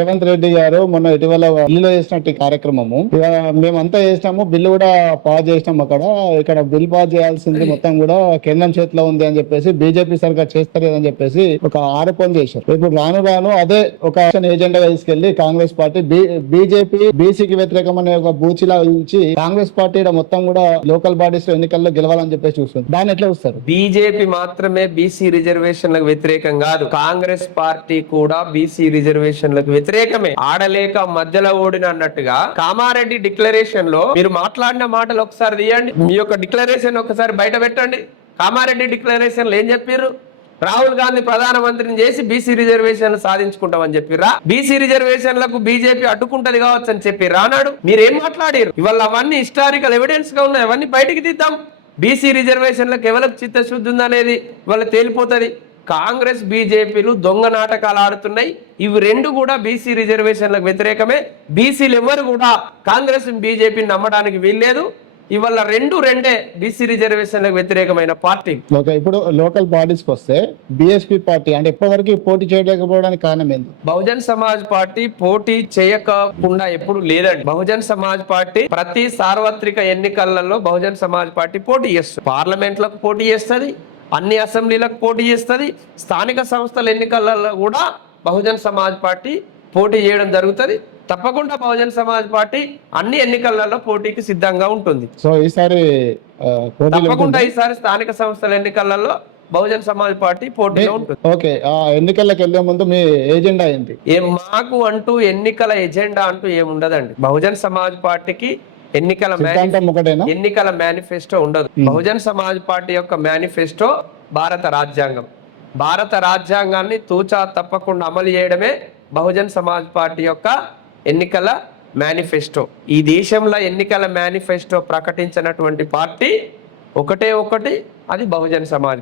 రేవంత్ రెడ్డి గారు మొన్న ఇటీవల బిల్లు చేసినట్టు కార్యక్రమము. ఇక మేమంతా చేసినాము బిల్లు కూడా పాస్ చేసినాం అక్కడ. ఇక్కడ బిల్ పాస్ చేయాల్సింది మొత్తం కూడా కేంద్రం చేతిలో ఉంది అని చెప్పేసి బీజేపీ సర్కార్ చేస్తలేదని చెప్పేసి ఒక ఆరోపణ చేశారు. ఇప్పుడు రాను రాను అదే ఒక ఏజెండా తీసుకెళ్ళి కాంగ్రెస్ పార్టీ బీజేపీ బీసీకి వ్యతిరేకమనే ఒక బూచిలా ఉంచి కాంగ్రెస్ పార్టీ ఈడ మొత్తం కూడా లోకల్ బాడీస్లో ఎన్నికల్లో గెలవాలని చెప్పేసి చూస్తుంది. దాన్ని ఎట్లా చూస్తారు? బీజేపీ మాత్రమే బీసీ రిజర్వేషన్లకు వ్యతిరేకం కాదు. కాంగ్రెస్ పార్టీ కూడా బీసీ రిజర్వేషన్లకు వ్యతిరేకమే. ఆడలేక మధ్యలో ఓడిన అన్నట్టుగా కామారెడ్డి డిక్లరేషన్లో మీరు మాట్లాడిన మాటలు ఒకసారి తీయండి. మీ యొక్క డిక్లరేషన్ ఒకసారి బయట పెట్టండి. కామారెడ్డి డిక్లరేషన్లో ఏం చెప్పారు రాహుల్ గాంధీ ప్రధానమంత్రిని చేసి బీసీ రిజర్వేషన్ సాధించుకుంటామని చెప్పిరా బీసీ రిజర్వేషన్లకు బీజేపీ అడ్డుకుంటది కావచ్చు అని చెప్పి రానాడు మీరేం మాట్లాడారు ఇవాళ అవన్నీ హిస్టారికల్ ఎవిడెన్స్గా ఉన్నాయి. అవన్నీ బయటికి తీద్దాం. బీసీ రిజర్వేషన్లకు ఎవరికి చిత్తశుద్ధి ఉందనేది ఇవాళ తేలిపోతుంది. కాంగ్రెస్ బీజేపీలు దొంగ నాటకాలు ఆడుతున్నాయి. ఇవి రెండు కూడా బీసీ రిజర్వేషన్లకు వ్యతిరేకమే. బీసీలు ఎవరు కూడా కాంగ్రెస్ బీజేపీని నమ్మడానికి వీల్లేదు. ఇవాళ రెండు రెండే బీసీ రిజర్వేషన్లకు వ్యతిరేకమైన పార్టీ. ఇప్పుడు లోకల్ బాడీస్ వస్తే బిఎస్పీ పార్టీ అంటే ఇప్పటివరకు పోటీ చేయలేకపోవడానికి కారణం ఏంది? బహుజన్ సమాజ్ పార్టీ పోటీ చేయకుండా ఎప్పుడు లేదండి. బహుజన్ సమాజ్ పార్టీ ప్రతి సార్వత్రిక ఎన్నికలలో బహుజన్ సమాజ్ పార్టీ పోటీ చేస్తుంది. పార్లమెంట్లకు పోటీ చేస్తుంది అన్ని అసెంబ్లీలకు పోటీ చేస్తుంది. స్థానిక సంస్థల ఎన్నికలలో కూడా బహుజన్ సమాజ్ పార్టీ పోటీ చేయడం జరుగుతుంది. తప్పకుండా బహుజన్ సమాజ్ పార్టీ అన్ని ఎన్నికలలో పోటీకి సిద్ధంగా ఉంటుంది. సో ఈసారి తప్పకుండా ఈసారి స్థానిక సంస్థల ఎన్నికలలో బహుజన్ సమాజ్ పార్టీ పోటీలో ఉంటుంది. ఓకే ఆ ఎన్నికలకు వెళ్ళే ముందు మీ ఏజెండా ఏంటి? మాకు అంటూ ఎన్నికల ఎజెండా అంటూ ఏముండదండి. బహుజన్ సమాజ్ పార్టీకి ఎన్నికల ఎన్నికల మేనిఫెస్టో ఉండదు. బహుజన్ సమాజ్ పార్టీ యొక్క మేనిఫెస్టో భారత రాజ్యాంగం. భారత రాజ్యాంగాన్ని తూచా తప్పకుండా అమలు చేయడమే బహుజన్ సమాజ్ పార్టీ యొక్క ఎన్నికల మేనిఫెస్టో ఈ దేశంలో ఎన్నికల మేనిఫెస్టో ప్రకటించినటువంటి పార్టీ ఒకటే ఒకటి అది బహుజన్ సమాజ్.